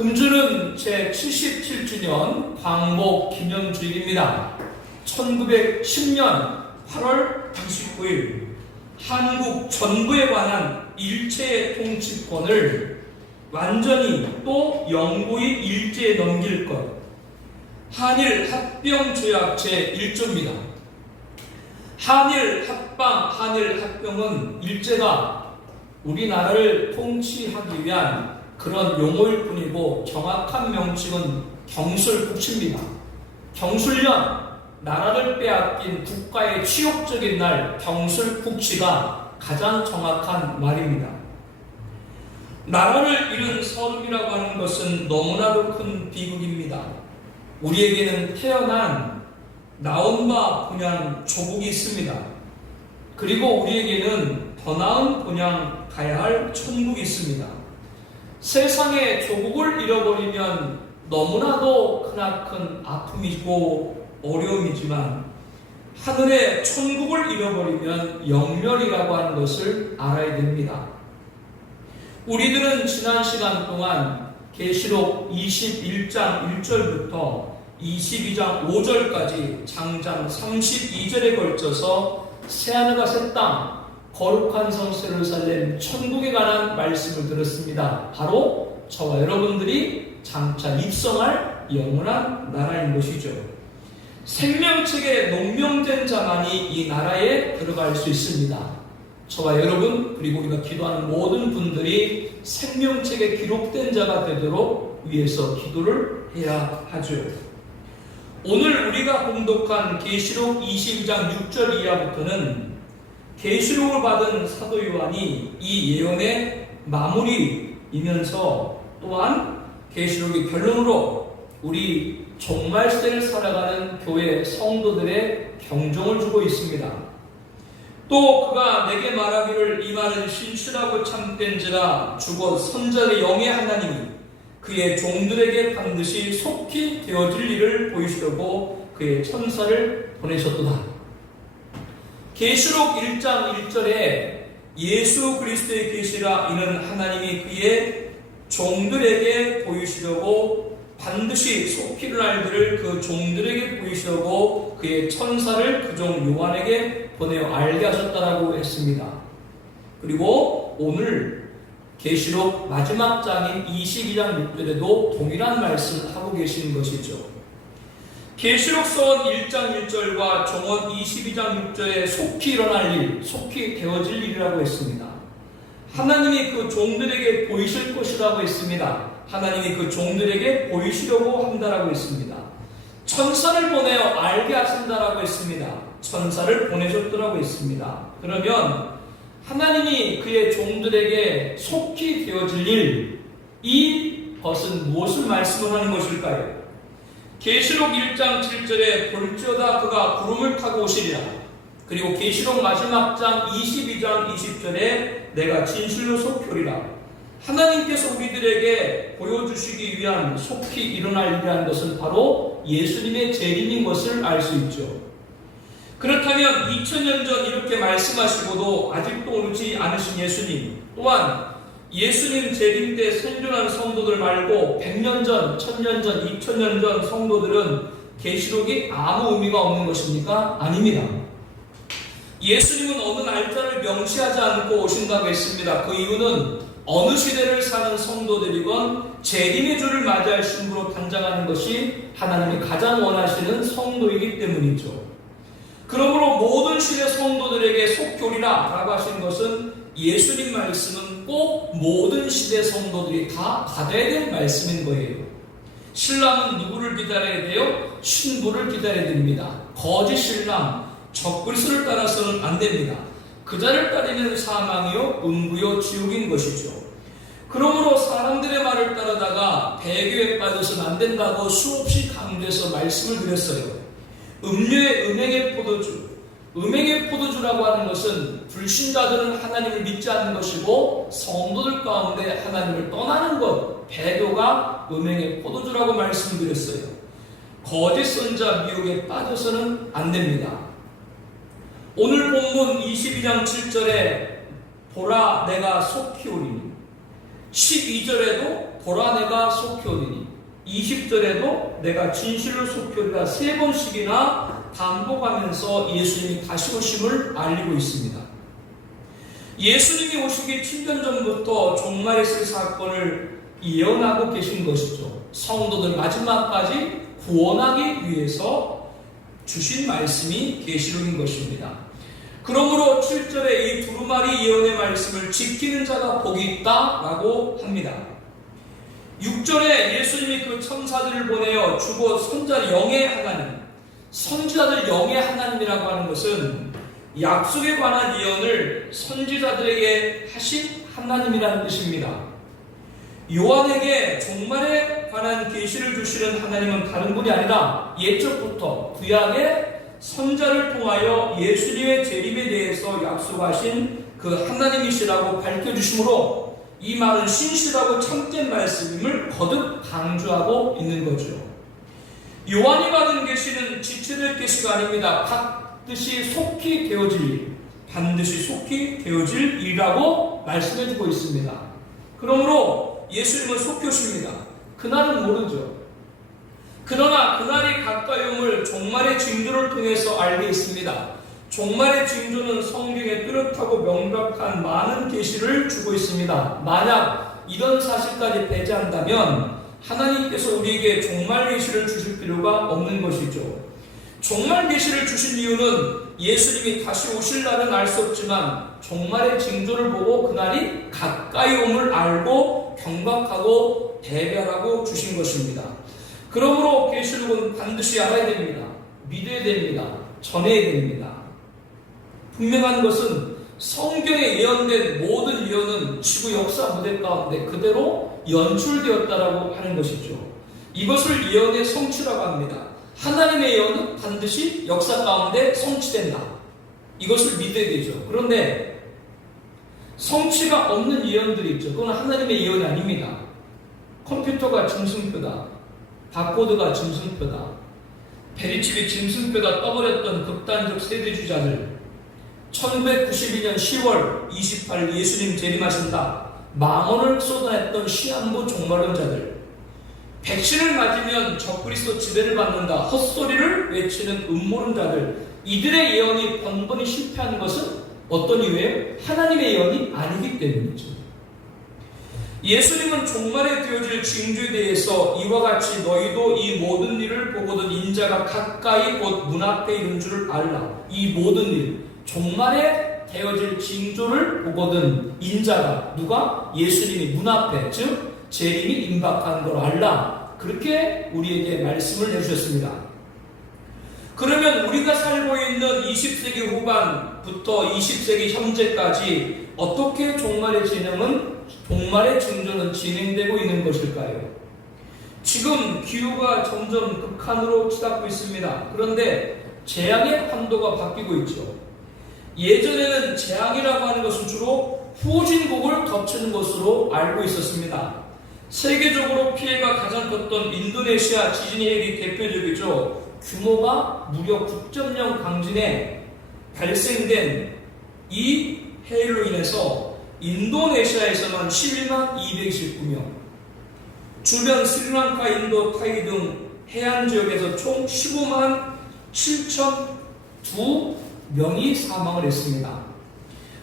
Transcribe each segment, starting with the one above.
금주는 제77주년 광복 기념주일입니다. 1910년 8월 29일 한국 전부에 관한 일체의 통치권을 완전히 또 영구히 일제에 넘길 것, 한일 합병 조약 제1조입니다. 한일 합병은 일제가 우리나라를 통치하기 위한 그런 용어일 뿐이고 정확한 명칭은 경술국치입니다. 경술년, 나라를 빼앗긴 국가의 치욕적인 날, 경술국치가 가장 정확한 말입니다. 나라를 잃은 서름이라고 하는 것은 너무나도 큰 비극입니다. 우리에게는 태어난 나온 바 분양 조국이 있습니다. 그리고 우리에게는 더 나은 분양 가야 할 천국이 있습니다. 세상의 조국을 잃어버리면 너무나도 크나큰 아픔이고 어려움이지만 하늘의 천국을 잃어버리면 영멸이라고 하는 것을 알아야 됩니다. 우리들은 지난 시간 동안 계시록 21장 1절부터 22장 5절까지 장장 32절에 걸쳐서 새하늘과 새 땅, 거룩한 성 예루살렘, 천국에 관한 말씀을 들었습니다. 바로 저와 여러분들이 장차 입성할 영원한 나라인 것이죠. 생명책에 농명된 자만이 이 나라에 들어갈 수 있습니다. 저와 여러분, 그리고 우리가 기도하는 모든 분들이 생명책에 기록된 자가 되도록 위해서 기도를 해야 하죠. 오늘 우리가 봉독한 계시록 22장 6절 이하부터는 계시록을 받은 사도 요한이 이 예언의 마무리이면서 또한 계시록의 결론으로 우리 종말 시대를 살아가는 교회 성도들의 경종을 주고 있습니다. 또 그가 내게 말하기를 이 말은 신실하고 참된지라 주곧 선자의 영의 하나님이 그의 종들에게 반드시 속히 되어질 일을 보이시려고 그의 천사를 보내셨도다. 계시록 1장 1절에 예수 그리스도의 계시라 이는 하나님이 그의 종들에게 보이시려고 반드시 속히 일어날 일을 그 종들에게 보이시려고 그의 천사를 그 종 요한에게 보내어 알게 하셨다라고 했습니다. 그리고 오늘 계시록 마지막 장인 22장 6절에도 동일한 말씀을 하고 계시는 것이죠. 계시록서원 1장 1절과 종언 22장 6절에 속히 일어날 일, 속히 되어질 일이라고 했습니다. 하나님이 그 종들에게 보이실 것이라고 했습니다. 하나님이 그 종들에게 보이시려고 한다라고 했습니다. 천사를 보내어 알게 하신다라고 했습니다. 천사를 보내셨더라고 했습니다. 그러면 하나님이 그의 종들에게 속히 되어질 일, 이것은 무엇을 말씀을 하는 것일까요? 계시록 1장 7절에 볼지어다 그가 구름을 타고 오시리라. 그리고 계시록 마지막 장 22장 20절에 내가 진실로 속효리라. 하나님께서 우리들에게 보여주시기 위한 속히 일어날 일이라는 것은 바로 예수님의 재림인 것을 알 수 있죠. 그렇다면 2000년 전 이렇게 말씀하시고도 아직도 오지 않으신 예수님, 또한 예수님 재림 때 생존한 성도들 말고 100년 전, 1000년 전, 2000년 전 성도들은 계시록이 아무 의미가 없는 것입니까? 아닙니다. 예수님은 어느 날짜를 명시하지 않고 오신다고 했습니다. 그 이유는 어느 시대를 사는 성도들이건 재림의 주를 맞이할 신부로 단장하는 것이 하나님이 가장 원하시는 성도이기 때문이죠. 그러므로 모든 시대 성도들에게 속교리라 라고 하신 것은 예수님 말씀은 꼭 모든 시대 성도들이 다 받아야 될 말씀인 거예요. 신랑은 누구를 기다려야 돼요? 신부를 기다려야 됩니다. 거짓 신랑, 적그리스도를 따라서는 안 됩니다. 그 자를 따르면 사망이요 음부요 지옥인 것이죠. 그러므로 사람들의 말을 따르다가 배교에 빠져서는 안 된다고 수없이 강조해서 말씀을 드렸어요. 음료의 음행의 포도주, 음행의 포도주라고 하는 것은 불신자들은 하나님을 믿지 않는 것이고 성도들 가운데 하나님을 떠나는 것, 배교가 음행의 포도주라고 말씀드렸어요. 거짓 선자 미혹에 빠져서는 안 됩니다. 오늘 본문 22장 7절에 보라 내가 속히 오리니, 12절에도 보라 내가 속히 오리니 20절에도 내가 진실로 속히 오리라 3번씩이나 반복하면서 예수님이 다시 오심을 알리고 있습니다. 예수님이 오시기 7년 전부터 종말에 있을 사건을 예언하고 계신 것이죠. 성도들 마지막까지 구원하기 위해서 주신 말씀이 계시록인 것입니다. 그러므로 7절에 이 두루마리 예언의 말씀을 지키는 자가 복이 있다라고 합니다. 6절에 예수님이 그 천사들을 보내어 주고 선지자들 영의 하나님, 선지자들 영의 하나님이라고 하는 것은 약속에 관한 예언을 선지자들에게 하신 하나님이라는 뜻입니다. 요한에게 종말에 관한 계시를 주시는 하나님은 다른 분이 아니라 옛적부터 구약의 선자를 통하여 예수님의 재림에 대해서 약속하신 그 하나님이시라고 밝혀주심으로 이 말은 신실하고 참된 말씀임을 거듭 강조하고 있는 거죠. 요한이 받은 계시는 지체될 계시가 아닙니다. 반드시 속히 되어질 일, 반드시 속히 되어질 일이라고 말씀해주고 있습니다. 그러므로 예수님은 속히 오십니다. 그날은 모르죠. 그러나 그날이 가까이 옴을 종말의 징조를 통해서 알게 있습니다. 종말의 징조는 성경에 뚜렷하고 명백한 많은 계시를 주고 있습니다. 만약 이런 사실까지 배제한다면 하나님께서 우리에게 종말 계시를 주실 필요가 없는 것이죠. 종말 계시를 주신 이유는 예수님이 다시 오실 날은 알 수 없지만 종말의 징조를 보고 그날이 가까이 옴을 알고 경각하고 대별하고 주신 것입니다. 그러므로 계시록은 반드시 알아야 됩니다. 믿어야 됩니다. 전해야 됩니다. 분명한 것은 성경에 예언된 모든 예언은 지구 역사 무대 가운데 그대로 연출되었다라고 하는 것이죠. 이것을 예언의 성취라고 합니다. 하나님의 예언은 반드시 역사 가운데 성취된다. 이것을 믿어야 되죠. 그런데 성취가 없는 예언들이 있죠. 그건 하나님의 예언이 아닙니다. 컴퓨터가 짐승표다. 바코드가 짐승표다. 베리칩이 짐승표다 떠버렸던 극단적 세대주자들, 1992년 10월 28일 예수님 재림하신다. 망언을 쏟아냈던 시한부 종말론자들, 백신을 맞으면 적그리스도 지배를 받는다. 헛소리를 외치는 음모론자들, 이들의 예언이 번번이 실패하는 것은 어떤 이유예요? 하나님의 예언이 아니기 때문이죠. 예수님은 종말에 되어질 징조에 대해서 이와 같이 너희도 이 모든 일을 보거든 인자가 가까이 곧 문 앞에 이른 줄을 알라. 이 모든 일, 종말에 되어질 징조를 보거든 인자가, 누가? 예수님이 문 앞에, 즉 재림이 임박한 걸 알라. 그렇게 우리에게 말씀을 해주셨습니다. 그러면 우리가 살고 있는 20세기 후반부터 20세기 현재까지 어떻게 종말의 징조는 진행되고 있는 것일까요? 지금 기후가 점점 극한으로 치닫고 있습니다. 그런데 재앙의 판도가 바뀌고 있죠. 예전에는 재앙이라고 하는 것은 주로 후진국을 덮치는 것으로 알고 있었습니다. 세계적으로 피해가 가장 컸던 인도네시아 지진 해일이 대표적이죠. 규모가 무려 9.0 강진에 발생된 이 해일로 인해서 인도네시아에서만 11만 229명, 주변 스리랑카, 인도, 타이 등 해안 지역에서 총 15만 7,002명이 사망을 했습니다.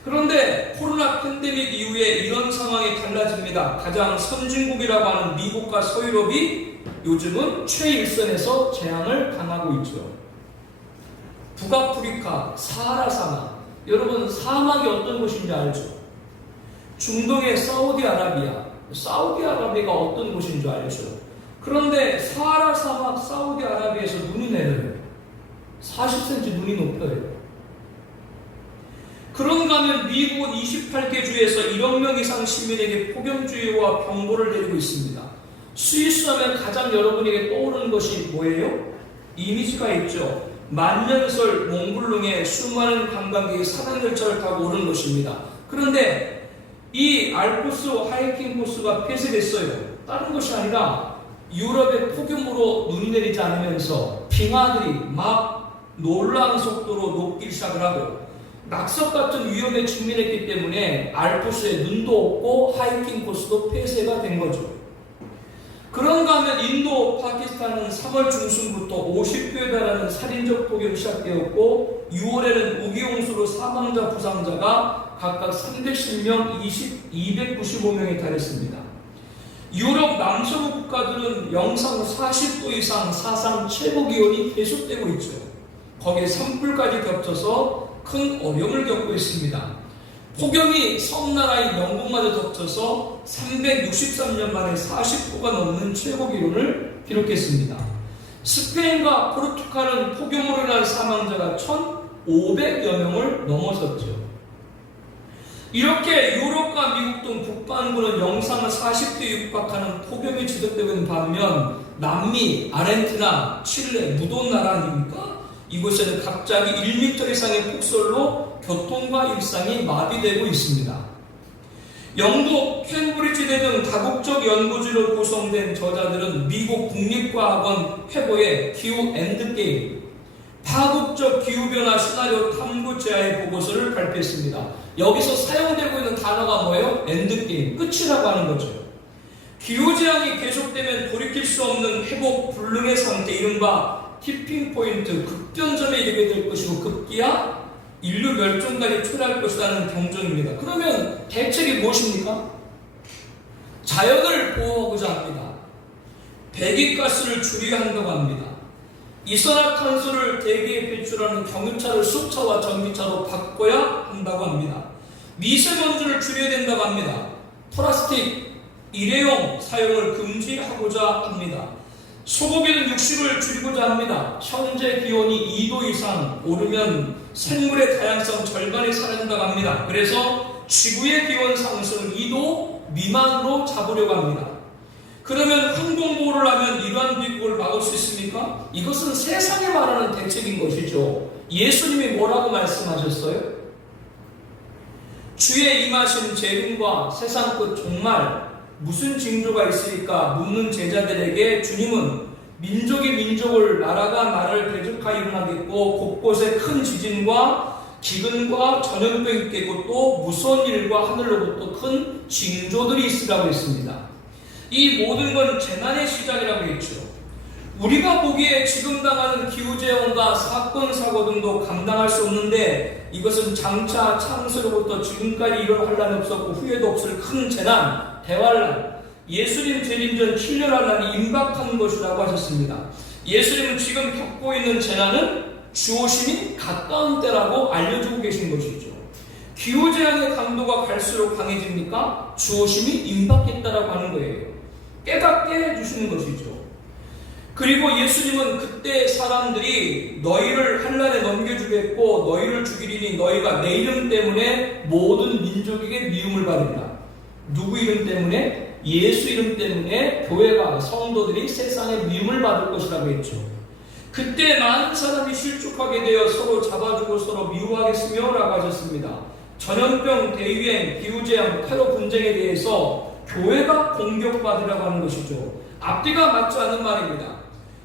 그런데 코로나 팬데믹 이후에 이런 상황이 달라집니다. 가장 선진국이라고 하는 미국과 서유럽이 요즘은 최일선에서 재앙을 당하고 있죠. 북아프리카 사하라 사막, 여러분 사막이 어떤 곳인지 알죠? 중동의 사우디아라비아가 어떤 곳인 줄 알죠? 그런데 사하라 사막 사우디아라비아에서 눈이 내려요. 40cm 눈이 높여요. 그런가 하면 미국은 28개 주에서 1억 명 이상 시민에게 폭염주의와 경보를 내리고 있습니다. 스위스 하면 가장 여러분에게 떠오르는 것이 뭐예요? 이미지가 있죠. 만년설 몽블롱에 수많은 관광객이 산악열차를 타고 오르는 것입니다. 그런데 이 알프스 하이킹 코스가 폐쇄됐어요. 다른 것이 아니라 유럽의 폭염으로 눈이 내리지 않으면서 빙하들이 막 놀라운 속도로 녹기 시작을 하고 낙석 같은 위험에 직면했기 때문에 알프스에 눈도 없고 하이킹 코스도 폐쇄가 된 거죠. 반면 인도, 파키스탄은 3월 중순부터 50교에 달하는 살인적 폭염이 시작되었고 6월에는 우기용수로 사망자, 부상자가 각각 310명, 295명에 달했습니다. 유럽 남서부 국가들은 영상 40도 이상 사상 최고 기온이 계속되고 있죠. 거기에 산불까지 겹쳐서 큰 어려움을 겪고 있습니다. 폭염이 섬나라인 영국마저 덮쳐서 363년 만에 40도가 넘는 최고 기록을 기록했습니다. 스페인과 포르투갈은 폭염으로 인한 사망자가 1,500여 명을 넘어섰죠. 이렇게 유럽과 미국 등 북반구는 영상 40도에 육박하는 폭염이 지속되고 있는 반면 남미, 아르헨티나, 칠레, 무더운 나라 아닙니까? 이곳에는 갑자기 1m 이상의 폭설로 교통과 일상이 마비되고 있습니다. 영국 캠브리지대 등 다국적 연구지로 구성된 저자들은 미국 국립과학원 회고의 기후 엔드게임, 파국적 기후변화 시나리오 탐구 제아의 보고서를 발표했습니다. 여기서 사용되고 있는 단어가 뭐예요? 엔드게임, 끝이라고 하는 거죠. 기후재앙이 계속되면 돌이킬 수 없는 회복 불능의 상태, 이른바 티핑포인트, 극변점에 이르게 될 것이고 급기야 인류 멸종까지 초래할 것이라는 경종입니다. 그러면 대책이 무엇입니까? 자연을 보호하고자 합니다. 배기가스를 줄여야 한다고 합니다. 이산화탄소를 대기에 배출하는 경유차를 수차와 전기차로 바꿔야 한다고 합니다. 미세먼지를 줄여야 된다고 합니다. 플라스틱, 일회용 사용을 금지하고자 합니다. 소고기는 육식을 줄이고자 합니다. 현재 기온이 2도 이상 오르면 생물의 다양성 절반이 사라진다고 합니다. 그래서 지구의 기온 상승을 2도 미만으로 잡으려고 합니다. 그러면 항공보호를 하면 이러한 비극을 막을 수 있습니까? 이것은 세상에 말하는 대책인 것이죠. 예수님이 뭐라고 말씀하셨어요? 주의 임하신 재림과 세상 끝 종말 무슨 징조가 있으리까 묻는 제자들에게 주님은 민족이 민족을, 나라가 나라를 대적하여 일어나겠고 곳곳에 큰 지진과 기근과 전염병이 있겠고 또 무서운 일과 하늘로부터 큰 징조들이 있으라고 했습니다. 이 모든 건 재난의 시작이라고 했죠. 우리가 보기에 지금 당하는 기후재앙과 사건, 사고 등도 감당할 수 없는데 이것은 장차 창세로부터 지금까지 이런 환란이 없었고 후회도 없을 큰 재난, 대환란, 예수님 재림 전 7년 환란이 임박한 것이라고 하셨습니다. 예수님은 지금 겪고 있는 재난은 주오심이 가까운 때라고 알려주고 계신 것이죠. 기후재앙의 강도가 갈수록 강해집니까? 주오심이 임박했다라고 하는 거예요. 깨닫게 해주시는 것이죠. 그리고 예수님은 그때 사람들이 너희를 환란에 넘겨주겠고 너희를 죽이리니 너희가 내 이름 때문에 모든 민족에게 미움을 받으리라. 누구 이름 때문에? 예수 이름 때문에 교회가, 성도들이 세상에 미움을 받을 것이라고 했죠. 그때 많은 사람이 실족하게 되어 서로 잡아주고 서로 미워하겠으며 라고 하셨습니다. 전염병, 대유행, 기후재앙, 테러 분쟁에 대해서 교회가 공격받으라고 하는 것이죠. 앞뒤가 맞지 않는 말입니다.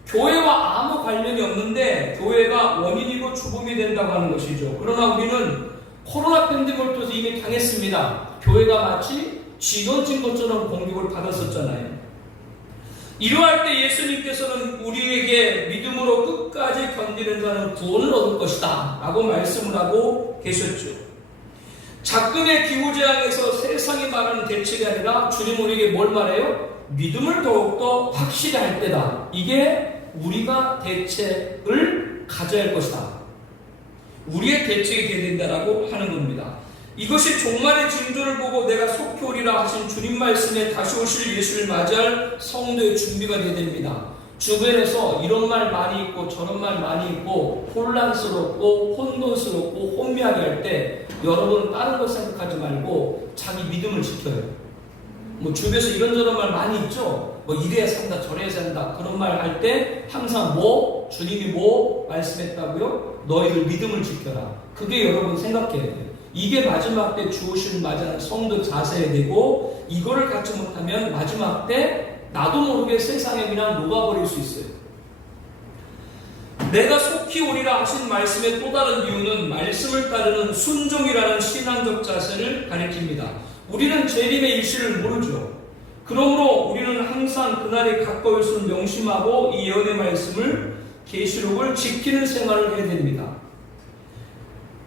교회와 아무 관련이 없는데 교회가 원인이고 주범이 된다고 하는 것이죠. 그러나 우리는 코로나 팬데믹을 통해서 이미 당했습니다. 교회가 마치 쥐던진 것처럼 공격을 받았었잖아요. 이러할 때 예수님께서는 우리에게 믿음으로 끝까지 견디는 자는 구원을 얻을 것이다 라고 말씀을 하고 계셨죠. 작금의 기후재앙에서 세상이 말하는 대책이 아니라 주님 우리에게 뭘 말해요? 믿음을 더욱더 확실히 할 때다. 이게 우리가 대책을 가져야 할 것이다. 우리의 대책이 되어야 된다라고 하는 겁니다. 이것이 종말의 징조를 보고 내가 속히 오리라 하신 주님 말씀에 다시 오실 예수를 맞이할 성도의 준비가 되어야 됩니다. 주변에서 이런 말 많이 있고 저런 말 많이 있고 혼란스럽고 혼돈스럽고 혼미하게 할 때 여러분 다른 것 생각하지 말고 자기 믿음을 지켜요. 뭐 주변에서 이런저런 말 많이 있죠. 뭐 이래야 산다 저래야 산다 그런 말 할 때 항상 뭐 주님이 뭐 말씀했다고요? 너희들 믿음을 지켜라. 그게 여러분 생각해야 돼요. 이게 마지막 때 주오심을 맞이하는 성도 자세야 되고 이거를 갖지 못하면 마지막 때 나도 모르게 세상에 그냥 녹아버릴 수 있어요. 내가 속히 오리라 하신 말씀의 또 다른 이유는 말씀을 따르는 순종이라는 신앙적 자세를 가리킵니다. 우리는 재림의 일시를 모르죠. 그러므로 우리는 항상 항상 그날이 가까울수록 명심하고 이 예언의 말씀을 계시록을 지키는 생활을 해야 됩니다.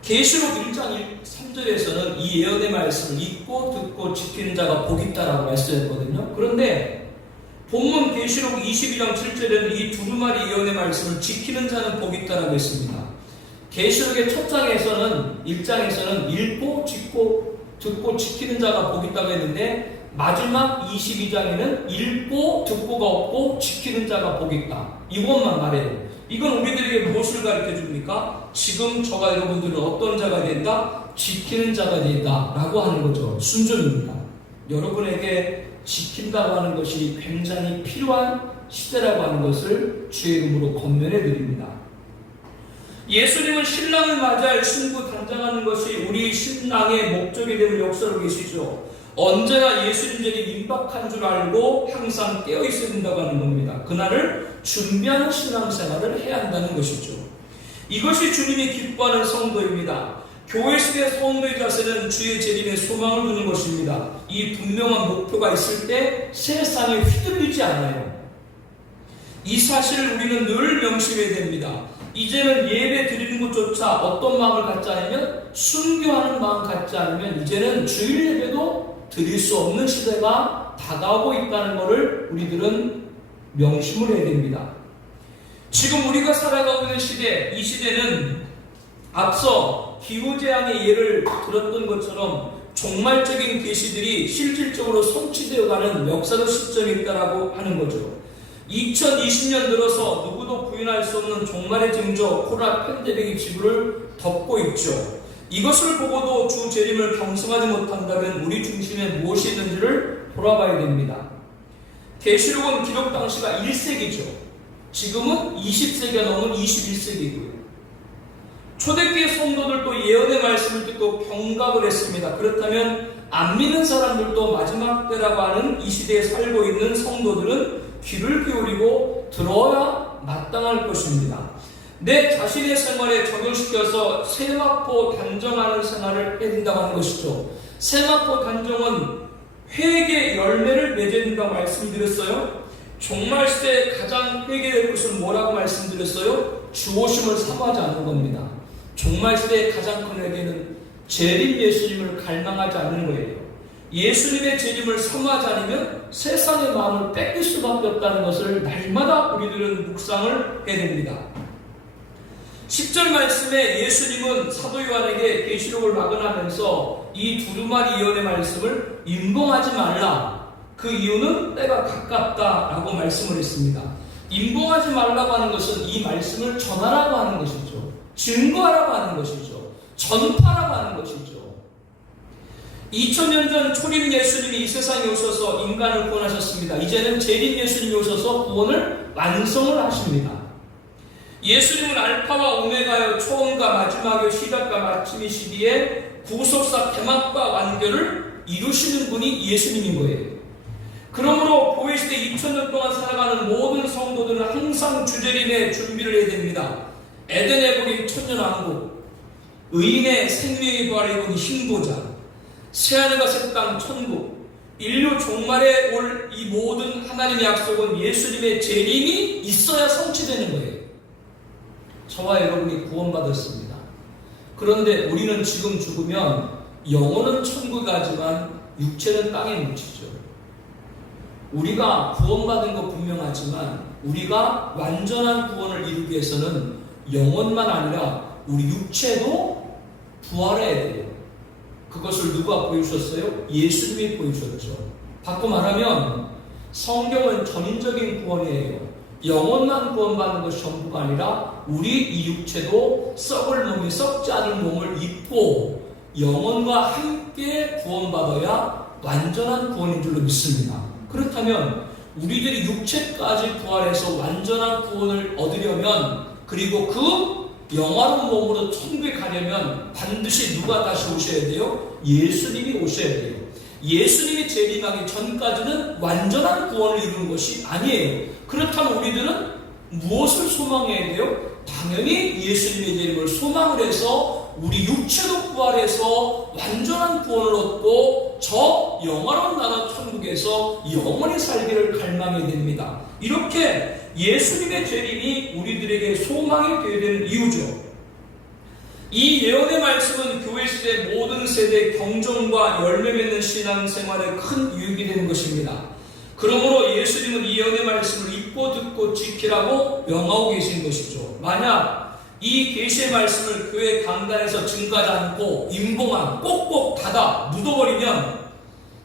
계시록 1장 3절에서는 이 예언의 말씀을 읽고 듣고 지키는 자가 복이 있다라고 말씀했거든요. 그런데 본문 계시록 22장 7절에는 이 두루마리 예언의 말씀을 지키는 자는 복이 있다라고 했습니다. 계시록의 첫 장에서는 1장에서는 읽고 듣고 지키는 자가 복이 있다고 했는데 마지막 22장에는 읽고 듣고가 없고 지키는 자가 복이 있다. 이것만 말해요. 이건 우리들에게 무엇을 가르쳐 줍니까? 지금 저가 여러분들은 어떤 자가 된다? 지키는 자가 된다 라고 하는 거죠. 순종입니다. 여러분에게 지킨다고 하는 것이 굉장히 필요한 시대라고 하는 것을 주의 이름으로 권면해 드립니다. 예수님은 신랑을 맞이할 신부 단장하는 것이 우리 신랑의 목적이 되는 역사로 계시죠. 언제나 예수님 전에 임박한 줄 알고 항상 깨어 있어야 된다고 하는 겁니다. 그날을 준비하는 신앙생활을 해야 한다는 것이죠. 이것이 주님이 기뻐하는 성도입니다. 교회 시대 성도의 자세는 주의 재림에 소망을 두는 것입니다. 이 분명한 목표가 있을 때 세상에 휘둘리지 않아요. 이 사실을 우리는 늘 명심해야 됩니다. 이제는 예배 드리는 것조차 어떤 마음을 갖지 않으면 순교하는 마음 갖지 않으면 이제는 주일 예배도 드릴 수 없는 시대가 다가오고 있다는 것을 우리들은 명심을 해야 됩니다. 지금 우리가 살아가고 있는 시대, 이 시대는 앞서 기후재앙의 예를 들었던 것처럼 종말적인 계시들이 실질적으로 성취되어가는 역사적 시점이 있다고 하는 거죠. 2020년 들어서 누구도 부인할 수 없는 종말의 징조 코로나 팬데믹이 지구를 덮고 있죠. 이것을 보고도 주 재림을 경성하지 못한다면 우리 중심에 무엇이 있는지를 돌아봐야 됩니다. 계시록은 기록 당시가 1세기죠. 지금은 20세기가 넘은 21세기고요. 초대교회 성도들도 예언의 말씀을 듣고 경각을 했습니다. 그렇다면 안 믿는 사람들도 마지막 때라고 하는 이 시대에 살고 있는 성도들은 귀를 기울이고 들어야 마땅할 것입니다. 내 자신의 생활에 적용시켜서 세마포 단정하는 생활을 해야 된다고 하는 것이죠. 세마포 단정은 회개 열매를 맺어야 된다고 말씀드렸어요. 종말 시대에 가장 회개될 것은 뭐라고 말씀드렸어요? 주오심을 사모하지 않는 겁니다. 종말 시대의 가장 큰 회개는 재림 예수님을 갈망하지 않는 거예요. 예수님의 재림을 사모하지 않으면 세상의 마음을 뺏길 수밖에 없다는 것을 날마다 우리들은 묵상을 해야 됩니다. 10절 말씀에 예수님은 사도 요한에게 계시록을 막은하면서 이 두루마리 예언의 말씀을 임봉하지 말라. 그 이유는 때가 가깝다라고 말씀을 했습니다. 임봉하지 말라고 하는 것은 이 말씀을 전하라고 하는 것이죠. 증거하라고 하는 것이죠. 전파라고 하는 것이죠. 2000년 전 초림 예수님이 이 세상에 오셔서 인간을 구원하셨습니다. 이제는 재림 예수님이 오셔서 구원을 완성을 하십니다. 예수님은 알파와 오메가여 처음과 마지막의 시작과 마침이시기에 구속사 개막과 완결을 이루시는 분이 예수님인 거예요. 그러므로 교회시대 2000년 동안 살아가는 모든 성도들은 항상 주재림의 준비를 해야 됩니다. 에덴에 보인 천년왕국, 의인의 생명의 부활에 본 흰보자, 새하늘과 새 땅 천국, 인류 종말에 올 이 모든 하나님의 약속은 예수님의 재림이 있어야 성취되는 거예요. 저와 여러분이 구원받았습니다. 그런데 우리는 지금 죽으면 영혼은 천국에 가지만 육체는 땅에 묻히죠. 우리가 구원받은 것 분명하지만 우리가 완전한 구원을 이루기 위해서는 영혼만 아니라 우리 육체도 부활해야 돼요. 그것을 누가 보여주셨어요? 예수님이 보여주셨죠. 바꿔 말하면 성경은 전인적인 구원이에요. 영혼만 구원받는 것이 전부가 아니라 우리 이 육체도 썩을 몸이 썩지 않은 몸을 입고 영혼과 함께 구원받아야 완전한 구원인 줄로 믿습니다. 그렇다면 우리들이 육체까지 부활해서 완전한 구원을 얻으려면 그리고 그 영화로운 몸으로 천국에 가려면 반드시 누가 다시 오셔야 돼요? 예수님이 오셔야 돼요. 예수님이 재림하기 전까지는 완전한 구원을 이루는 것이 아니에요. 그렇다면 우리들은 무엇을 소망해야 돼요? 당연히 예수님의 재림을 소망을 해서 우리 육체도 부활해서 완전한 구원을 얻고 저 영원한 나라 천국에서 영원히 살기를 갈망해야 됩니다. 이렇게 예수님의 재림이 우리들에게 소망이 되어야 되는 이유죠. 이 예언의 말씀은 교회 시대 모든 세대의 경종과 열매 맺는 신앙생활에 큰 유익이 되는 것입니다. 그러므로 예수님은 이 예언의 말씀을 읽고 듣고 지키라고 명하고 계신 것이죠. 만약 이 계시의 말씀을 교회 강단에서 증가하지 않고 임봉한 꼭꼭 닫아 묻어버리면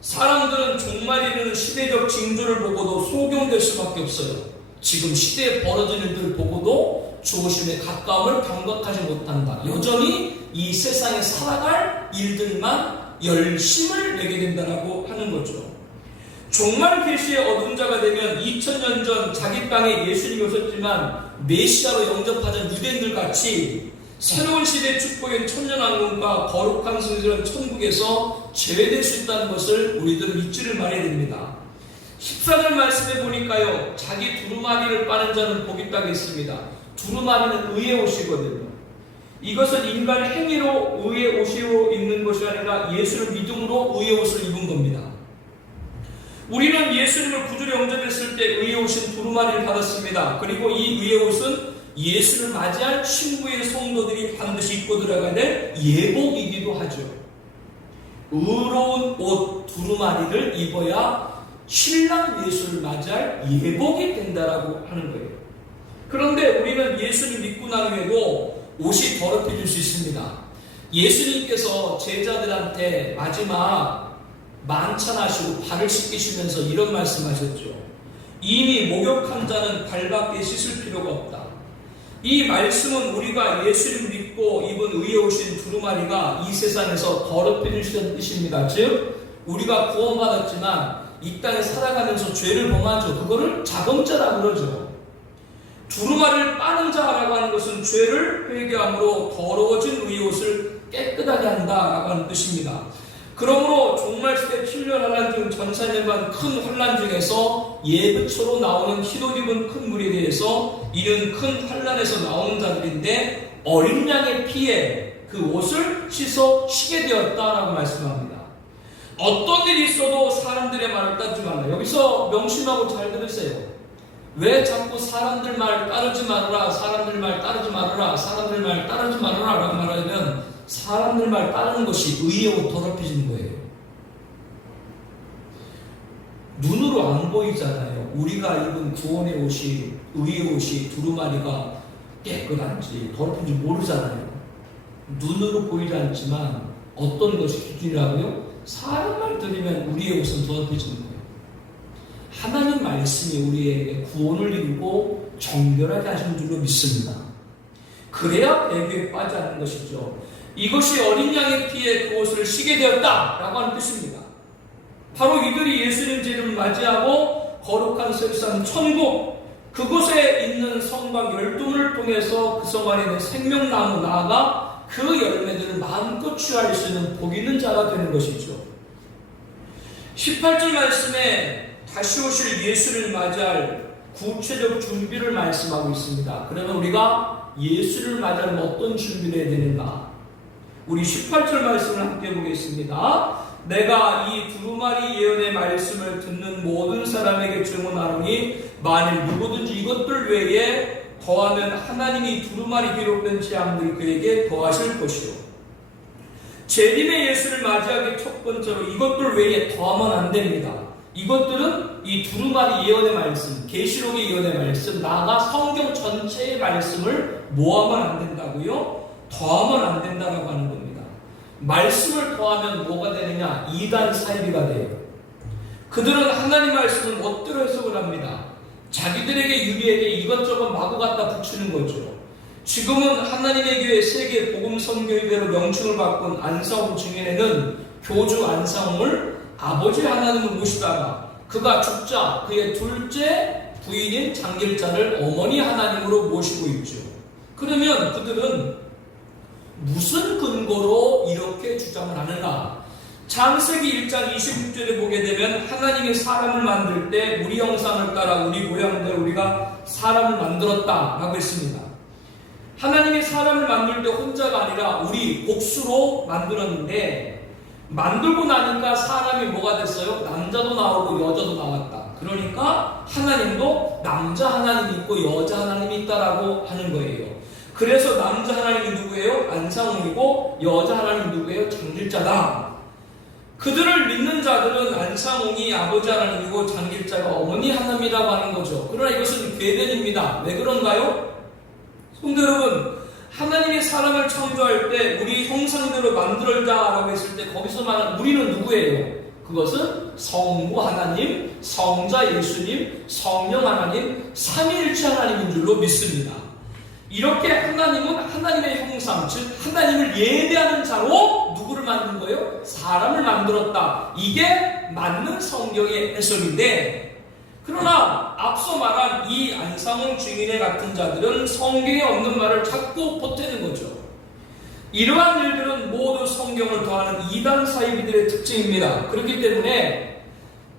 사람들은 종말 이르는 시대적 징조를 보고도 소경될 수밖에 없어요. 지금 시대에 벌어지는 일들을 보고도 주오심에 가까움을 경각하지 못한다. 여전히 이 세상에 살아갈 일들만 열심을 내게 된다라고 하는 거죠. 종말 계시의 어두운 자가 되면 2000년 전 자기 땅에 예수님이 오셨지만 메시아로 영접하던 유대인들 같이 새로운 시대의 축복인 천년왕국과 거룩한 성전 천국에서 제외될 수 있다는 것을 우리들은 잊지를 말아야 됩니다. 14절 말씀에 보니까요, 자기 두루마리를 빠는 자는 복이 있다고 했습니다. 두루마리는 의의 옷이거든요. 이것은 인간 행위로 의의 옷으로 입는 것이 아니라 예수를 믿음으로 의의 옷을 입은 겁니다. 우리는 예수님을 구주로 영접했을 때 의의 옷인 두루마리를 받았습니다. 그리고 이 의의 옷은 예수를 맞이할 신부의 성도들이 반드시 입고 들어가야 될 예복이기도 하죠. 의로운 옷 두루마리를 입어야 신랑 예수를 맞이할 예복이 된다라고 하는 거예요. 그런데 우리는 예수님 믿고 난 후에도 옷이 더럽혀질 수 있습니다. 예수님께서 제자들한테 마지막 만찬하시고 발을 씻기시면서 이런 말씀하셨죠. 이미 목욕한 자는 발밖에 씻을 필요가 없다. 이 말씀은 우리가 예수를 믿고 입은 의에 오신 두루마리가 이 세상에서 더럽혀질 수 있다는 뜻입니다. 즉 우리가 구원받았지만 이 땅에 살아가면서 죄를 범하죠. 그거를 자범죄라고 그러죠. 두루마리를 빠는 자라고 하는 것은 죄를 회개함으로 더러워진 의의 옷을 깨끗하게 한다라고 하는 뜻입니다. 그러므로 종말시대 7년 환란 중 전사년간 큰 환란 중에서 예배처로 나오는 흰옷 입은 큰 무리에 대해서 이는 큰 환란에서 나오는 자들인데 어린 양의 피에 그 옷을 씻어 쉬게 되었다라고 말씀합니다. 어떤 일이 있어도 사람들의 말을 따르지 말라. 여기서 명심하고 잘 들으세요. 왜 자꾸 사람들 말 따르지 말아라, 사람들 말 따르지 말아라, 사람들 말 따르지 말아라 라고 말하면 사람들 말 따르는 것이 의의 옷 더럽혀지는 거예요. 눈으로 안 보이잖아요. 우리가 입은 구원의 옷이, 의의 옷이, 두루마리가 깨끗한지 더럽힌지 모르잖아요. 눈으로 보이지 않지만 어떤 것이 기준이라고요? 사람 말 들으면 우리의 옷은 더럽혀지는 거예요. 하나님 말씀이 우리에게 구원을 이루고 정결하게 하시는 줄로 믿습니다. 그래야 배교에 빠지지 않는 것이죠. 이것이 어린 양의 피에 그 옷을 쉬게 되었다라고 하는 뜻입니다. 바로 이들이 예수님 재림을 맞이하고 거룩한 세상 천국, 그곳에 있는 성곽 12문을 통해서 그 성 안에 있는 생명나무 나아가 그 열매들을 마음껏 취할 수 있는 복 있는 자가 되는 것이죠. 18절 말씀에 다시 오실 예수를 맞이할 구체적 준비를 말씀하고 있습니다. 그러면 우리가 예수를 맞이하면 어떤 준비를 해야 되는가? 우리 18절 말씀을 함께 보겠습니다. 내가 이 두루마리 예언의 말씀을 듣는 모든 사람에게 증언하노니 만일 누구든지 이것들 외에 더하면 하나님이 두루마리 기록된 재앙을 그에게 더하실 것이요. 재림의 예수를 맞이하기 첫 번째로 이것들 외에 더하면 안 됩니다. 이것들은 이 두루마리 예언의 말씀, 계시록의 예언의 말씀, 나아가 성경 전체의 말씀을 모하면 안 된다고요? 더하면 안 된다라고 하는 겁니다. 말씀을 더하면 뭐가 되느냐? 이단 사이비가 돼요. 그들은 하나님 말씀을 멋대로 해석을 합니다. 자기들에게 유리하게 이것저것 마구 갖다 붙이는 거죠. 지금은 하나님의 교회 세계 복음 선교회로 명칭을 바꾼 안상홍 증인에는 교주 안상홍을 아버지 하나님을 모시다가 그가 죽자 그의 둘째 부인인 장길자를 어머니 하나님으로 모시고 있죠. 그러면 그들은 무슨 근거로 이렇게 주장을 하는가? 창세기 1장 26절에 보게 되면 하나님이 사람을 만들 때 우리 형상을 따라 우리 모양대로 우리가 사람을 만들었다라고 했습니다. 하나님이 사람을 만들 때 혼자가 아니라 우리 복수로 만들었는데, 만들고 나니까 사람이 뭐가 됐어요? 남자도 나오고 여자도 나왔다. 그러니까 하나님도 남자 하나님이 있고 여자 하나님이 있다라고 하는 거예요. 그래서 남자 하나님이 누구예요? 안상홍이고, 여자 하나님이 누구예요? 장길자다. 그들을 믿는 자들은 안상홍이 아버지 하나님이고 장길자가 어머니 하나님이라고 하는 거죠. 그러나 이것은 궤변입니다. 왜 그런가요? 성도 여러분, 하나님이 사람을 창조할 때 우리 형상대로 만들자라고 했을 때 거기서 말하는 우리는 누구예요? 그것은 성부 하나님, 성자 예수님, 성령 하나님, 삼위일체 하나님인 줄로 믿습니다. 이렇게 하나님은 하나님의 형상, 즉 하나님을 예배하는 자로 누구를 만든 거예요? 사람을 만들었다. 이게 맞는 성경의 해석인데, 그러나 앞서 말한 이 안상홍 증인의 같은 자들은 성경에 없는 말을 자꾸 보태는 거죠. 이러한 일들은 모두 성경을 더하는 이단 사이비들의 특징입니다. 그렇기 때문에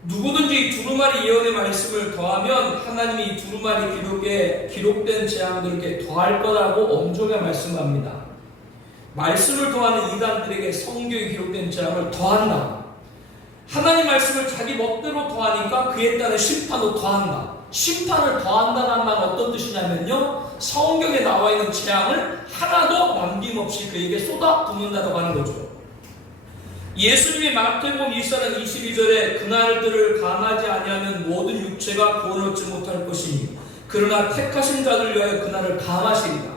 누구든지 두루마리 예언의 말씀을 더하면 하나님이 이 두루마리 기록에 기록된 재앙들에게 더할 거라고 엄중하게 말씀합니다. 말씀을 더하는 이단들에게 성경에 기록된 재앙을 더한다. 하나님 말씀을 자기 멋대로 더하니까 그에 따른 심판도 더한다. 심판을 더한다는 말은 어떤 뜻이냐면요, 성경에 나와 있는 재앙을 하나도 남김없이 그에게 쏟아붓는다고 하는 거죠. 예수님이 마태복음 24장 22절에 그날들을 감하지 아니하면 모든 육체가 구원을 얻지 못할 것이니 그러나 택하신 자들 위하여 그날을 감하시리라.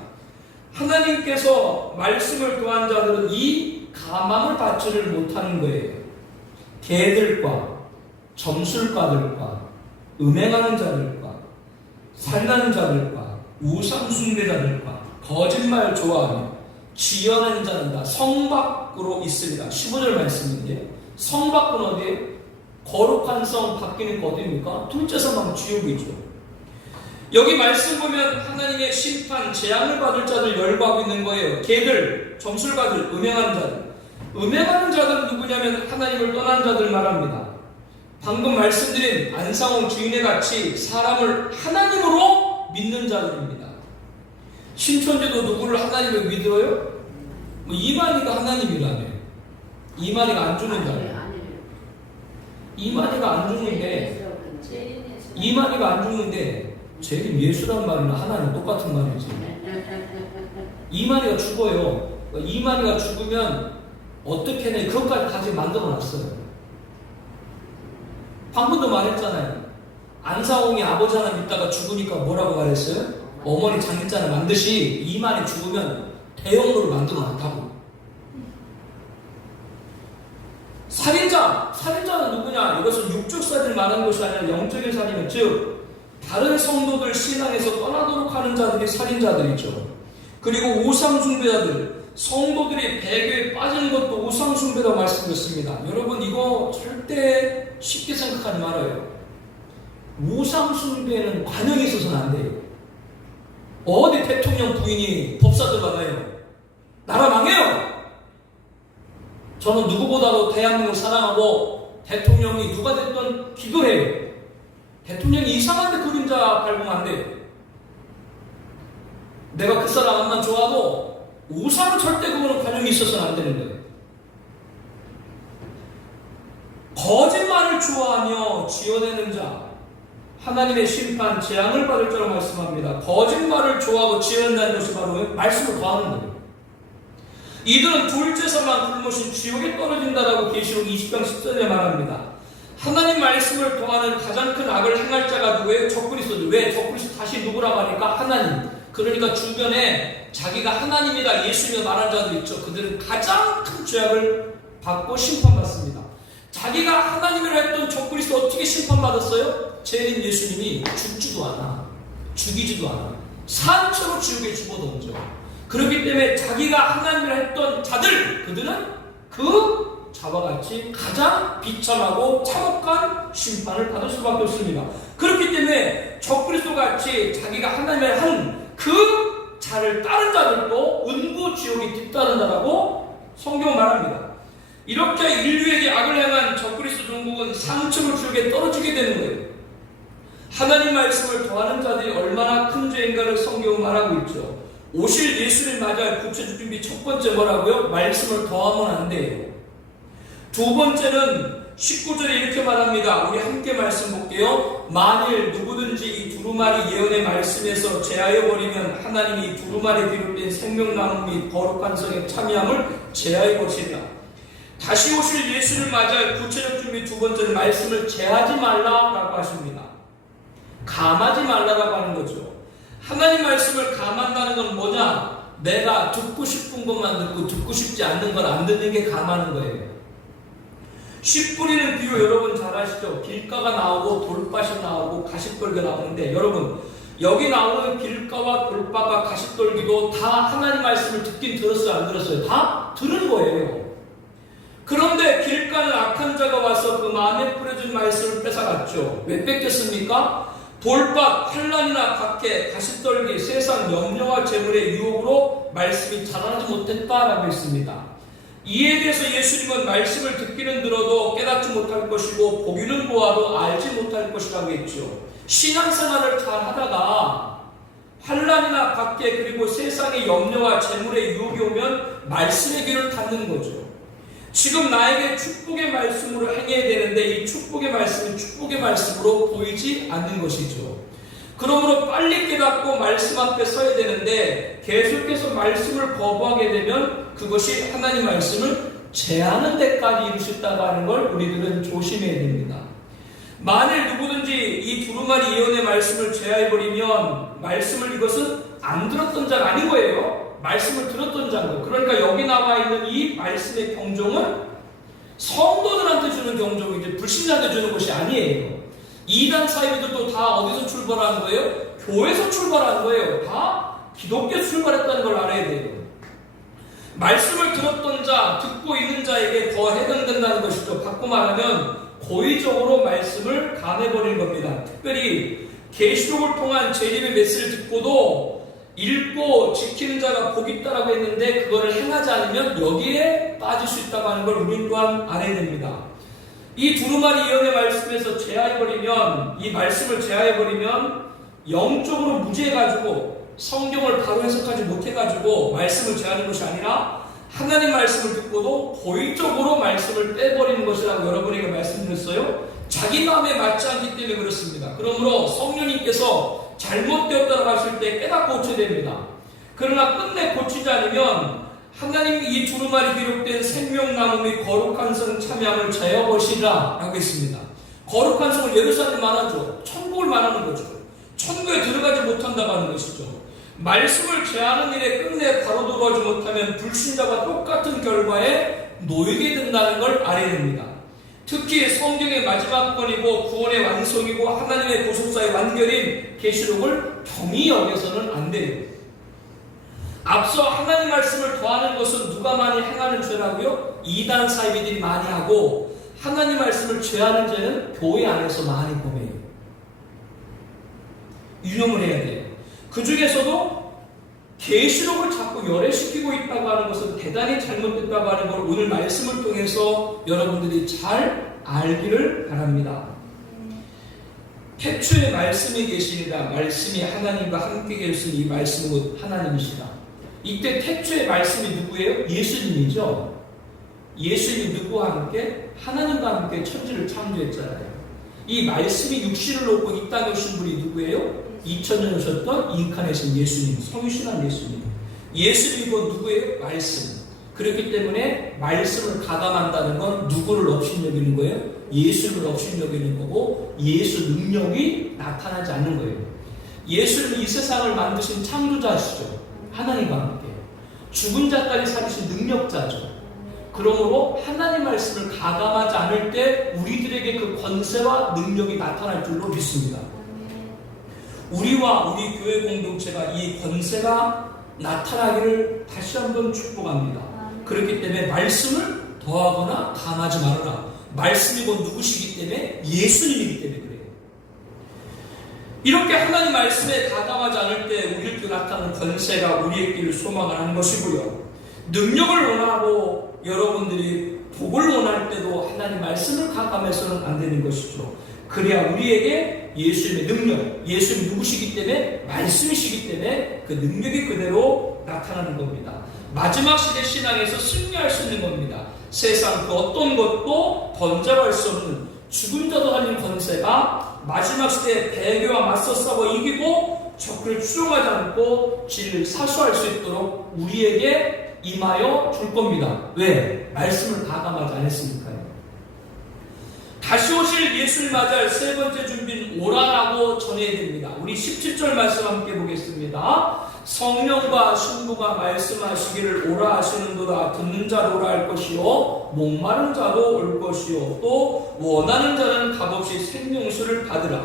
하나님께서 말씀을 더한 자들은 이 감함을 받지를 못하는 거예요. 개들과 점술가들과 음행하는 자들과 살나는 자들과 우상 숭배자들과 거짓말 좋아하며 지어낸 자는 다 성 밖으로 있으리라. 15절 말씀인데, 성 밖은 어디에? 거룩한 성 밖이니까 어디입니까? 둘째서만 지옥이죠. 여기 말씀 보면 하나님의 심판, 재앙을 받을 자들 열거하고 있는 거예요. 개들, 점술가들, 음행하는 자들. 음행하는 자들은 누구냐면 하나님을 떠난 자들 말합니다. 방금 말씀드린 안상홍 주인의 같이 사람을 하나님으로 믿는 자들입니다. 신천지도 누구를 하나님을 믿어요? 이만희가 하나님이라며. 이만희가 안 죽는다며. 이만희가 안 죽는데, 이만희가 안 죽는데 제일 예수란 말이나 하나님 똑같은 말이지. 이만희가 죽어요. 이만희가 죽으면 어떻게 내 그것까지 만들어 놨어요. 방금도 말했잖아요. 안상홍이 아버지 하나 믿다가 죽으니까 뭐라고 말했어요? 어머니 장길자를 만드시 이만희 죽으면 대형로를 만들어 놨다고. 살인자는 누구냐? 이것은 육적 살인을 말하는 것이 아니라 영적인 살인은, 즉 다른 성도들 신앙에서 떠나도록 하는 자들이 살인자들이죠. 그리고 우상숭배자들, 성도들이 배교에 빠지는 것도 우상숭배라고 말씀드렸습니다. 여러분 이거 절대 쉽게 생각하지 말아요. 우상숭배는 관용이 있어서는 안 돼요. 어디 대통령 부인이 법사들 많아요. 나라 망해요. 저는 누구보다도 대한민국을 사랑하고 대통령이 누가 됐든 기도해요. 대통령이 이상한데 그림자 밟으면 안 돼요. 내가 그 사람만 좋아하고 우상은 절대 그거는 관용이 있어서는 안 되는 거예요. 거짓말을 좋아하며 지어내는 자, 하나님의 심판, 재앙을 받을 자로 말씀합니다. 거짓말을 좋아하고 지어낸다는 것이 바로 말씀을 더하는 거예요. 이들은 둘째서만 굶으신 지옥에 떨어진다라고 계시록 20장 10절에 말합니다. 하나님 말씀을 더하는 가장 큰 악을 행할 자가 누구예요? 적그리스도들. 왜? 적그리스도 다시 누구라고 하니까 하나님. 그러니까 주변에 자기가 하나님이다, 예수님을 말하는 자들 있죠. 그들은 가장 큰 죄악을 받고 심판받습니다. 자기가 하나님을 했던 적그리스도 어떻게 심판받았어요? 죄인 예수님이 죽지도 않아, 죽이지도 않아, 산채로 지옥에 집어던져. 그렇기 때문에 자기가 하나님을 했던 자들, 그들은 그 자와 같이 가장 비참하고 참혹한 심판을 받을 수밖에 없습니다. 그렇기 때문에 적그리스도 같이 자기가 하나님을 한 그 자를 따른 자들도 은부 지옥이 뒤따른다라고 성경 말합니다. 이렇게 인류에게 악을 행한 적그리스도 종국은 상층을 지옥에 떨어지게 되는 거예요. 하나님 말씀을 더하는 자들이 얼마나 큰 죄인가를 성경은 말하고 있죠. 오실 예수를 맞이할 구체적 준비 첫 번째 뭐라고요? 말씀을 더하면 안 돼요. 두 번째는 19절에 이렇게 말합니다. 우리 함께 말씀 볼게요. 만일 누구든지 이 두루마리 예언의 말씀에서 제하여 버리면 하나님이 이 두루마리에 기록된 생명나무 및 거룩한 성에 참여함을 제하여 버리리라. 다시 오실 예수를 맞이할 구체적 준비 두 번째는 말씀을 제하지 말라라고 하십니다. 감하지 말라라고 하는 거죠. 하나님 말씀을 감한다는 건 뭐냐? 내가 듣고 싶은 것만 듣고 듣고 싶지 않는 건 안 듣는 게 감하는 거예요. 씨 뿌리는 비유 여러분 잘 아시죠? 길가가 나오고 돌밭이 나오고 가시떨기가 나오는데 여러분 여기 나오는 길가와 돌밭과 가시떨기도 다 하나님 말씀을 듣긴 들었어요? 안 들었어요? 다 들은 거예요. 그런데 길가는 악한 자가 와서 그 마음에 뿌려진 말씀을 뺏어갔죠. 왜 뺏겼습니까? 돌밭, 환난이나 박해, 가시떨기, 세상 염려와 재물의 유혹으로 말씀이 자라나지 못했다라고 했습니다. 이에 대해서 예수님은 말씀을 듣기는 들어도 깨닫지 못할 것이고 보기는 보아도 알지 못할 것이라고 했죠. 신앙생활을 잘 하다가 환난이나 박해 그리고 세상의 염려와 재물의 유혹이 오면 말씀의 귀를 닫는 거죠. 지금 나에게 축복의 말씀으로 행해야 되는데 이 축복의 말씀은 축복의 말씀으로 보이지 않는 것이죠. 그러므로 빨리 깨닫고 말씀 앞에 서야 되는데 계속해서 말씀을 거부하게 되면 그것이 하나님 말씀을 제하는 데까지 이룰 수 있다고 하는 걸 우리들은 조심해야 됩니다. 만일 누구든지 이 두루마리 예언의 말씀을 제하해버리면 말씀을 이것은 안 들었던 자가 아닌 거예요. 말씀을 들었던 자고. 그러니까 여기 나와 있는 이 말씀의 경종은 성도들한테 주는 경종이지 불신자한테 주는 것이 아니에요. 이단 사이비들도 다 어디서 출발한 거예요? 교회에서 출발한 거예요. 다 기독교에서 출발했다는 걸 알아야 돼요. 말씀을 들었던 자, 듣고 있는 자에게 더 해당된다는 것이죠. 바꿔 말하면 고의적으로 말씀을 감해버리는 겁니다. 특별히 계시록을 통한 재림의 메시지를 듣고도 읽고 지키는 자가 복이 있다라고 했는데 그거를 행하지 않으면 여기에 빠질 수 있다고 하는 걸 우리 또한 알아야 됩니다. 이 두루마리 예언의 말씀에서 제하해버리면 이 말씀을 제하해버리면 영적으로 무지해가지고 성경을 바로 해석하지 못해가지고 말씀을 제하는 것이 아니라 하나님 말씀을 듣고도 고의적으로 말씀을 빼버리는 것이라고 여러분에게 말씀드렸어요. 자기 마음에 맞지 않기 때문에 그렇습니다. 그러므로 성령님께서 잘못되었다고 하실 때 깨닫고 고쳐야 됩니다. 그러나 끝내 고치지 않으면 하나님이 이 두루마리 기록된 생명나무 및 거룩한 성 참여함을 제어보시라 라고 했습니다. 거룩한 성을 예루살렘 말하죠. 천국을 말하는 거죠. 천국에 들어가지 못한다고 하는 것이죠. 말씀을 제하는 일에 끝내 바로 들어가지 못하면 불신자와 똑같은 결과에 놓이게 된다는 걸 알아야 됩니다. 특히 성경의 마지막 권이고 구원의 완성이고 하나님의 구속사의 완결인 계시록을 경히 여겨서는 안 돼요. 앞서 하나님 말씀을 더하는 것은 누가 많이 행하는 죄라고요? 이단 사이비들이 많이 하고 하나님 말씀을 죄하는 죄는 교회 안에서 많이 범해요. 유념을 해야 돼요. 그 중에서도 계시록을 자꾸 열애시키고 있다고 하는 것은 대단히 잘못됐다고 하는 걸 오늘 말씀을 통해서 여러분들이 잘 알기를 바랍니다. 태초에 말씀이 계시니라. 말씀이 하나님과 함께 계신 이 말씀은 곧 하나님이시다. 이때 태초의 말씀이 누구예요? 예수님이죠. 예수님이 누구와 함께? 하나님과 함께 천지를 창조했잖아요. 이 말씀이 육신을 놓고 이 땅에 오신 분이 누구예요? 2000년 오셨던 인카네이션 예수님, 성유신한 예수님. 예수님이 곧 누구예요? 말씀. 그렇기 때문에 말씀을 가담한다는 건 누구를 업신여기는 거예요? 예수를 업신여기는 거고 예수 능력이 나타나지 않는 거예요. 예수는 이 세상을 만드신 창조자시죠. 하나님과 함께. 죽은 자까지 살리신 능력자죠. 그러므로 하나님 말씀을 가담하지 않을 때 우리들에게 그 권세와 능력이 나타날 줄로 믿습니다. 우리와 우리 교회 공동체가 이 권세가 나타나기를 다시 한번 축복합니다. 그렇기 때문에 말씀을 더하거나 감하지 말아라. 말씀이 곧 누구시기 때문에? 예수님이기 때문에 그래요. 이렇게 하나님 말씀에 가담하지 않을 때 우리에게 나타나는 권세가 우리의 길을 소망을 하는 것이고요. 능력을 원하고 여러분들이 복을 원할 때도 하나님 말씀을 가감해서는 안 되는 것이죠. 그래야 우리에게 예수님의 능력, 예수님 누구시기 때문에, 말씀이시기 때문에 그 능력이 그대로 나타나는 겁니다. 마지막 시대 신앙에서 승리할 수 있는 겁니다. 세상 그 어떤 것도 번잡할 수 없는 죽은 자도 달린 권세가 마지막 시대의 배교와 맞서 싸워 이기고 적을 추종하지 않고 진리를 사수할 수 있도록 우리에게 임하여 줄 겁니다. 왜? 말씀을 가감하지 않았으니까요. 다시 오실 예수를 맞이할 세 번째 준비는 오라라고 전해야 됩니다. 우리 17절 말씀 함께 보겠습니다. 성령과 신부가 말씀하시기를 오라 하시는도다. 듣는 자로 오라 할 것이요 목마른 자도 올 것이요 또 원하는 자는 값없이 생명수를 받으라.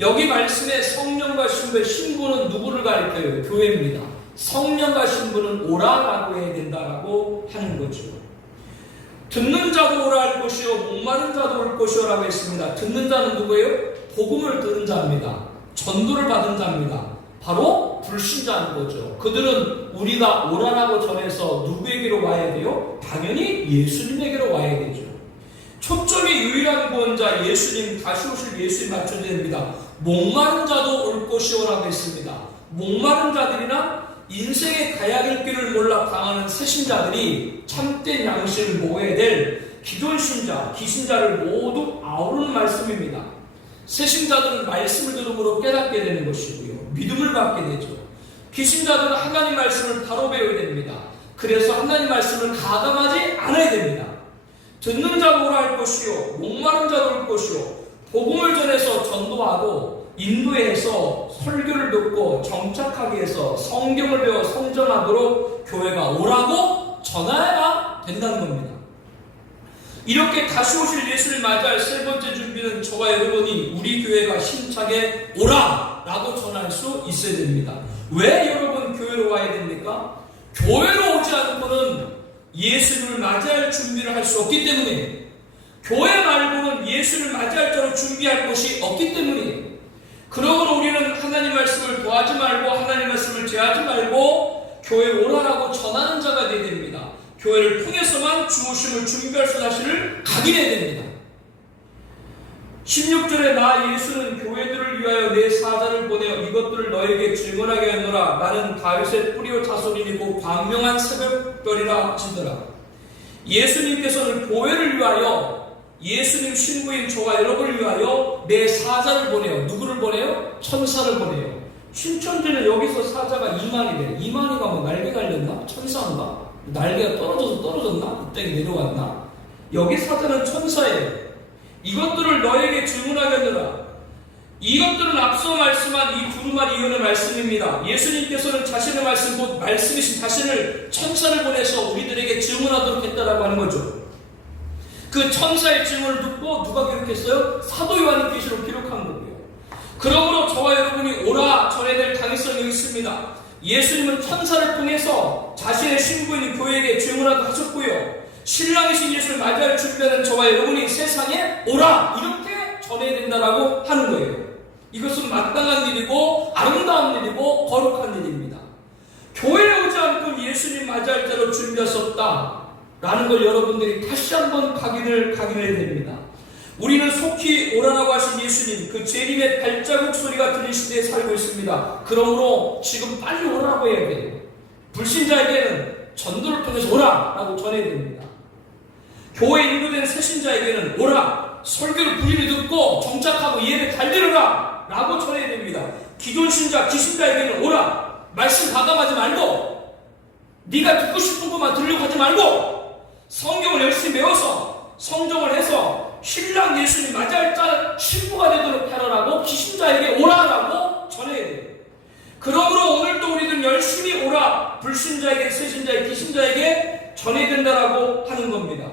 여기 말씀에 성령과 신부의 신부는 누구를 가리켜요? 교회입니다. 성령과 신부는 오라라고 해야 된다라고 하는 거죠. 듣는 자도 오라 할 것이요 목마른 자도 올 것이요 라고 했습니다. 듣는 자는 누구예요? 복음을 들은 자입니다. 전도를 받은 자입니다. 바로 불신자인 거죠. 그들은 우리가 오라라고 전해서 누구에게로 와야 돼요? 당연히 예수님에게로 와야 되죠. 초점이 유일한 구원자 예수님, 다시 오실 예수님 맞춰야 됩니다. 목마른 자도 올 것이요라고 했습니다. 목마른 자들이나 인생의 가야 길을 몰라 당하는 새신자들이 참된 양식을 먹어야 될 기존 신자, 기신자를 모두 아우르는 말씀입니다. 새신자들은 말씀을 들음으로 깨닫게 되는 것이고요. 믿음을 받게 되죠. 기신자들은 하나님 말씀을 바로 배워야 됩니다. 그래서 하나님 말씀을 가감하지 않아야 됩니다. 듣는 자도 오라 할 것이요 목마른 자도 올 것이요 복음을 전해서 전도하고 인도해서 설교를 듣고 정착하게 해서 성경을 배워 성전하도록 교회가 오라고 전해야 된다는 겁니다. 이렇게 다시 오실 예수를 맞이할 세 번째 준비는 저와 여러분이 우리 교회가 힘차게 오라라고 전할 수 있어야 됩니다. 왜 여러분 교회로 와야 됩니까? 교회로 오지 않고는 예수를 맞이할 준비를 할 수 없기 때문에, 교회 말고는 예수를 맞이할 자로 준비할 것이 없기 때문에, 그러므로 우리는 하나님 말씀을 도하지 말고 하나님 말씀을 제하지 말고 교회 오라라고 전하는 자가 되어야 됩니다. 교회를 통해서만 주오심을 준비할 사실을 각인해야 됩니다. 16절에 나 예수는 교회들을 위하여 내 사자를 보내어 이것들을 너에게 증언하게 하노라. 나는 다윗의 뿌리요 자손이니고 광명한 새벽별이라 하시더라. 예수님께서는 교회를 위하여, 예수님 신부인 저와 여러분을 위하여 내 사자를 보내요. 누구를 보내요? 천사를 보내요. 신천지는 여기서 사자가 이만이래요. 이만이가 뭐 날개 갈렸나? 천사인가? 날개가 떨어졌나? 그때 내려왔나? 여기 사자는 천사예요. 이것들을 너에게 증언하겠느라. 이것들은 앞서 말씀한 이 두루마리 이언의 말씀입니다. 예수님께서는 자신의 말씀, 곧 말씀이신 자신을 천사를 보내서 우리들에게 증언하도록 했다라고 하는 거죠. 그 천사의 증언을 듣고 누가 기록했어요? 사도 요한이 계시록 기록한 거고요. 그러므로 저와 여러분이 오라 전해야 될 당위성이 있습니다. 예수님은 천사를 통해서 자신의 신부인 교회에게 증언하고 하셨고요. 신랑이신 예수를 맞이할 준비하는 저와 여러분이 세상에 오라 이렇게 전해야 된다라고 하는 거예요. 이것은 마땅한 일이고 아름다운 일이고 거룩한 일입니다. 교회에 오지 않고 예수님 맞이할 자로 준비할 수 없다라는 걸 여러분들이 다시 한번 각인해야 됩니다. 우리는 속히 오라라고 하신 예수님, 그 재림의 발자국 소리가 들린 시대에 살고 있습니다. 그러므로 지금 빨리 오라고 해야 돼요. 불신자에게는 전도를 통해서 오라라고 전해야 됩니다. 교회에 인도된 새신자에게는 오라, 설교를 부지런히 듣고 정착하고 예배 잘 들으라 라고 전해야 됩니다. 기존 신자, 기신자에게는 오라, 말씀 가감하지 말고 네가 듣고 싶은 것만 들으려고 하지 말고 성경을 열심히 배워서 성정을 해서 신랑 예수님 맞이할 자 신부가 되도록 하라라고 기신자에게 오라라고 전해야 돼요. 그러므로 오늘도 우리는 열심히 오라, 불신자에게, 새신자에게, 기신자에게 전해야 된다라고 하는 겁니다.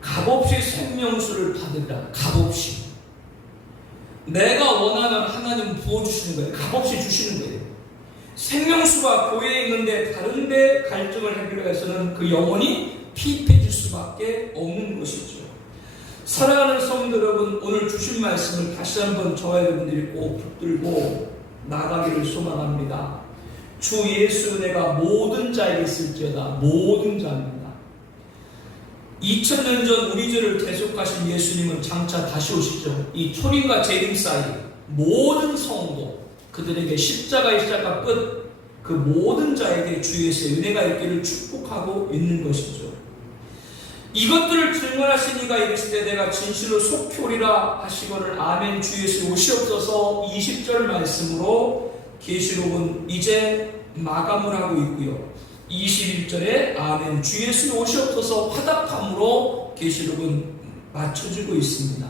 값없이 생명수를 받으라. 값없이. 내가 원하는 하나님 부어주시는 거예요. 값없이 주시는 거예요. 생명수가 교회에 있는데 다른데 갈증을 해결해서는 그 영혼이 피폐해질 수밖에 없는 것이죠. 사랑하는 성도 여러분, 오늘 주신 말씀을 다시 한번 저와 여러분들이 꼭 붙들고 나가기를 소망합니다. 주 예수 은혜가 모든 자에게 있을지어다. 모든 자입니다. 2000년 전 우리 죄를 대속하신 예수님은 장차 다시 오시죠. 이 초림과 재림 사이 모든 성도, 그들에게 십자가의 시작과 끝, 그 모든 자에게 주 예수의 은혜가 있기를 축복하고 있는 것이죠. 이것들을 증언하신 이가 이르시되 내가 진실로 속히 오리라 하시거늘 아멘 주 예수 오시옵소서. 20절 말씀으로 계시록은 이제 마감을 하고 있고요. 21절에 아멘 주 예수 오시옵소서 화답함으로 계시록은 맞춰지고 있습니다.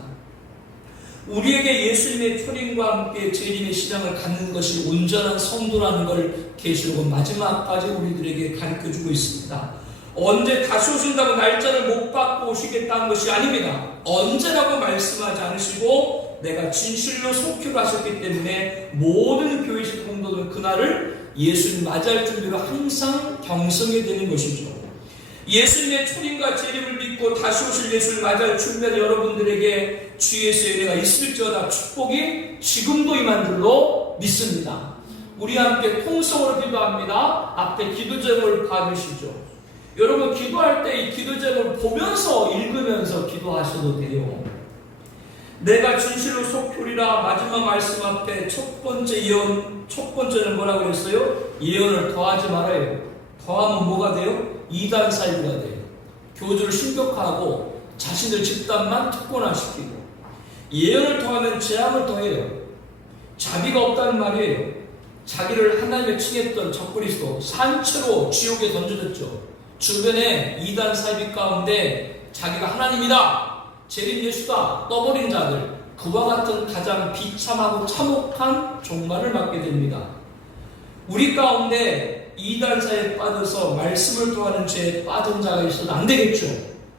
우리에게 예수님의 초림과 함께 재림의 시장을 갖는 것이 온전한 성도라는 걸 계시록은 마지막까지 우리들에게 가르쳐주고 있습니다. 언제 다시 오신다고 날짜를 못 받고 오시겠다는 것이 아닙니다. 언제라고 말씀하지 않으시고 내가 진실로 속히로 하셨기 때문에 모든 교회식 성도들은 그날을 예수님 맞이할 준비로 항상 경성해 되는 것이죠. 예수님의 초림과 재림을 믿고 다시 오실 예수를 맞이할 준비한 여러분들에게 주 예수의 은혜가 있을지어다 축복이 지금도 임한 줄로 믿습니다. 우리 함께 통성으로 기도합니다. 앞에 기도 제목을 봐주시죠. 여러분 기도할 때 이 기도 제목을 보면서 읽으면서 기도하셔도 돼요. 내가 진실로 속히 오리라 마지막 말씀 앞에 첫 번째 예언, 첫 번째는 뭐라고 그랬어요? 예언을 더하지 말아요. 더하면 뭐가 돼요? 이단 사이비가 돼요. 교주를 신격하고 자신들 집단만 특권화시키고, 예언을 더하면 재앙을 더해요. 자비가 없다는 말이에요. 자기를 하나님의 칭했던 적그리스도 산채로 지옥에 던져졌죠. 주변에 이단 사이비 가운데 자기가 하나님이다, 재림 예수다 떠버린 자들, 그와 같은 가장 비참하고 참혹한 종말을 맞게 됩니다. 우리 가운데 이단 사이에 빠져서 말씀을 토하는 죄에 빠진 자가 있어도 안 되겠죠.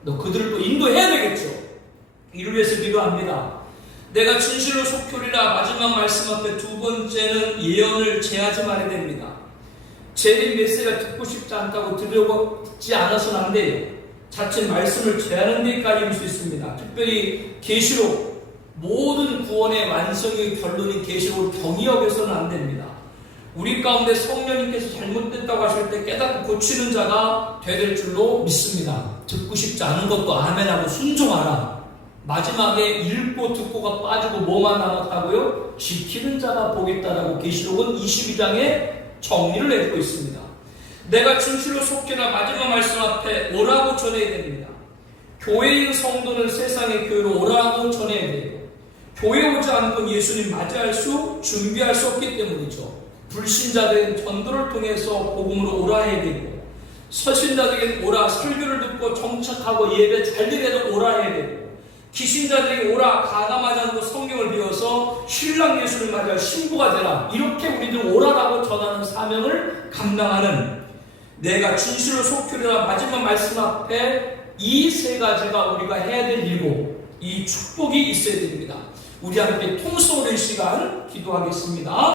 너 그들을 또 인도해야 되겠죠. 이를 위해서 기도합니다. 내가 진실로 속히 오리라 마지막 말씀 앞에 두 번째는 예언을 제하지 말아야 됩니다. 재림 메시지가 듣고 싶지 않다고 듣지 않아서는 안 돼요. 자칫 말씀을 제하는 데까지 올 수 있습니다. 특별히 계시록, 모든 구원의 완성의 결론인 계시록을 경히 여겨서는 안 됩니다. 우리 가운데 성령님께서 잘못됐다고 하실 때 깨닫고 고치는 자가 되될 줄로 믿습니다. 듣고 싶지 않은 것도 아멘하고 순종하라. 마지막에 읽고 듣고가 빠지고 뭐만 남았다고요? 지키는 자가 보겠다라고 계시록은 22장에 정리를 내리고 있습니다. 내가 진실로 속히나 마지막 말씀 앞에 오라고 전해야 됩니다. 교회인 성도는 세상의 교회로 오라고 전해야 돼요. 교회 오지 않고 예수님 맞이할 수, 준비할 수 없기 때문이죠. 불신자들은 전도를 통해서 복음으로 오라 해야 되고, 서신자들에게 오라, 설교를 듣고 정착하고 예배 잘 드려도 오라 해야 되고, 기신자들에게 오라, 가담하지 않고 성경을 배워서 신랑 예수를 맞이할 신부가 되라, 이렇게 우리들 오라라고 전하는 사명을 감당하는, 내가 진실로 속히리라 마지막 말씀 앞에 이 세 가지가 우리가 해야 될 일이고, 이 축복이 있어야 됩니다. 우리 함께 통성으로 이 시간 기도하겠습니다.